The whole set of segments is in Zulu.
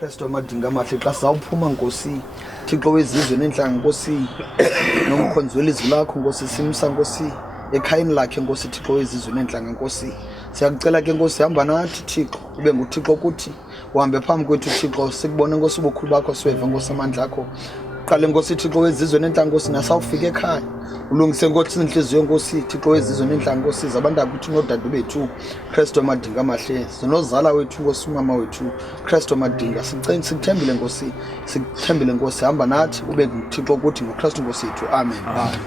Kristu amadinga amahle xa sawuphuma Nkosi Thixo wezizwe nenhlanga Nkosi nomkhonzeli izwi lakho Nkosi simsa Nkosi ekhayeni lakhe Nkosi Thixo wezizwe nenhlanga Nkosi siyakucela ke Nkosi hamba nathi Thixo ube nguThixo kuthi uhambe phambi kwethu Thixo sikubone Nkosi ubukhulu bakho siweva Nkosi amandla akho qale Nkosi Thixo wezizwe nenhlanga Nkosi nasawufika ekhaya ulungise Nkosi inhliziyo Nkosi Thixo wezizwe nenhlanga Nkosi zabantu akuthi nodade bethu Kristu amadinga amahle zonozala wethu Nkosi mama wethu Kristu amadinga sikuthembile Nkosi sikuthembile Nkosi hamba nathi ube nguThixo kuthi ngoKristu Nkosi yethu amen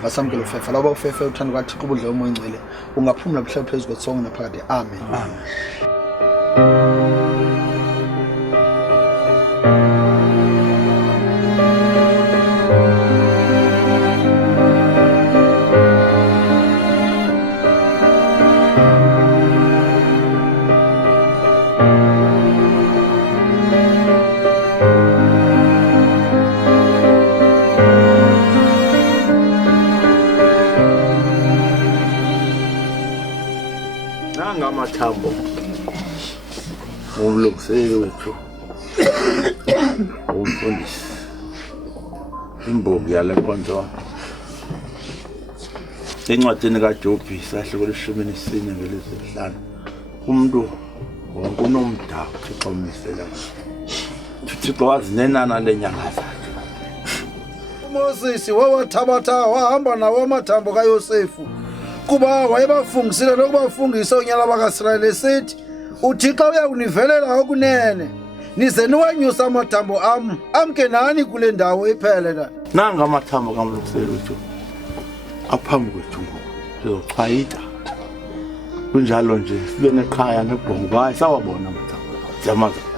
basamkele ufefa laba ufefa uthando kaThixo ubudle umoya ongcwele ungaphumula buhlala phezulu kwethonga naphakade amen Ngamathambo umlungiseli wethu umfundisi imbongi yale nkonzo encwadini kaJobhi sahloko leshumi nesine ngelizwe umuntu wonke unomda Thixo ummisela Thixo wazinenana lenyanga zakhe Moses wawathabatha wahamba nawo amathambo kaYosefu kuba wayebafungisile lokubafungisa onyala bakaIsrayeli esithi uThixo uyakunivelela okunene nize niwanyusa amathambo amke nani kule ndawo iphele la nanga amathambo kamlungiseli wethu aphambi kwethu sizochayita kunjalo nje sibe nekhaya nebhongo hayi sawabona amathambo